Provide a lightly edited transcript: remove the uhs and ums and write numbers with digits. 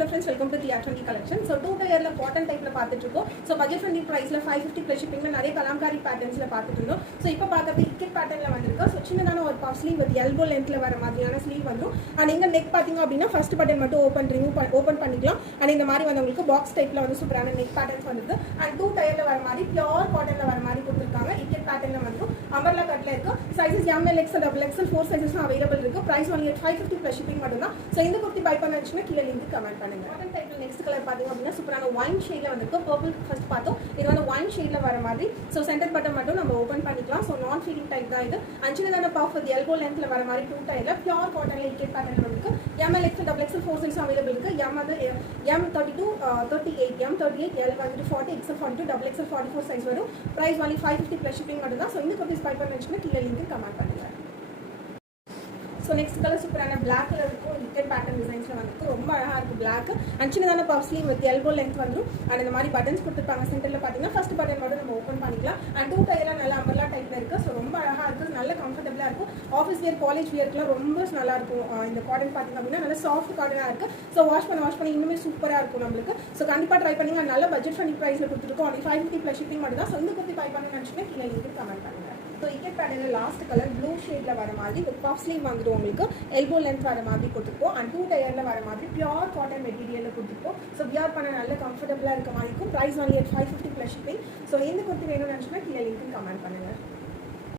hello friends, welcome to the Trendy collection. So two tier la cotton type la paathitu irukom. So budget friendly price la 550 plus shipping la nariya kalamkari patterns la paathitu irundom. So ipo paakradhu icket pattern la vandirukku. So chinnadana or puff sleeve with elbow length la vara maadhiriyana sleeve vandrum. And inga neck pathinga appadina first button mattum open pannikalam. And indha mari vandu ungalku box type la vandu superana neck patterns vandrudhu. And two tier la vara mari pure cotton la vara mari kuduthirukanga. Icket pattern la vandrum umbrella cut la irukku. Sizes M L XL double XL 4 sizes available irukku. Price only at 550 plus shipping mattum da. So indha kurti buy பண்ணனும்னா கீழ link comment பண்ணுங்க. Cotton டைப்ல next colour பாத்தீங்க அப்படினா சூப்பரான wine ஷேட்ல வந்திருக்கு. Purple first பார்த்தோம். இது வந்து ஒயின் ஷேட்ல வர மாதிரி. சோ சென்டர் பட்டன் மட்டும் நம்ம ஓபன் பண்ணிக்கலாம். சோ நான் ஃபீடிங் டைப் தான் இது. அஞ்சினதான பஃப் வித் எல்போ லென்த்ல வர மாதிரி டூ டைப்ல பியூர் காட்டன்ல இக்கெட் பேட்டர்ன்ல வந்திருக்கு. ML XL double XL 4 size available இருக்கு. M வந்து M32 38 M38 L வந்து 40 XL 42 double XL 44 சைஸ் வரும். பிரைஸ் only 550 plus shipping மட்டும் தான். சோ இந்த குர்த்திஸ் பை பண்ணனும்னா கீழ லிங்க் கமெண்ட் பண்ணுங்க. So next color superana black color irukku icket pattern designs la vandu romba alaga irukku black anchinadana puff sleeve with elbow length vandrum and indha mari buttons kuduthiranga center la pathina first button mattum நம்ம open பண்ணிக்கலாம் and two tier la nalla umbrella type la irukku so romba alaga irukku நல்ல comfortable ah irukku office wear college wear ku romba நல்லா இருக்கும் இந்த cotton பாத்தீங்க அப்படினா நல்ல soft cotton ah irukku so wash பண்ணி இன்னுமே சூப்பரா இருக்கும் நமக்கு so கண்டிப்பா ட்ரை பண்ணுங்க நல்ல budget friendly price la கொடுத்திருக்கோம் only 550 plus shipping மட்டும் தான் so இந்த குர்த்தி buy பண்ணனும்னு நினைச்சீங்கன்னா கீழ லிங்க் கமெண்ட் பண்ணுங்க. So icket pattern last color blue shade la vara maadhiri with puff sleeve vandrum ungalku elbow length vara maadhiri kuduthirukkom and two tier la vara maadhiri pure cotton material la kuduthirukkom so wear panna nalla comfortable ah irukka maari irukum price only at 550 plus shipping so indha kurthi venum nenachina kila link comment பண்ணுங்க.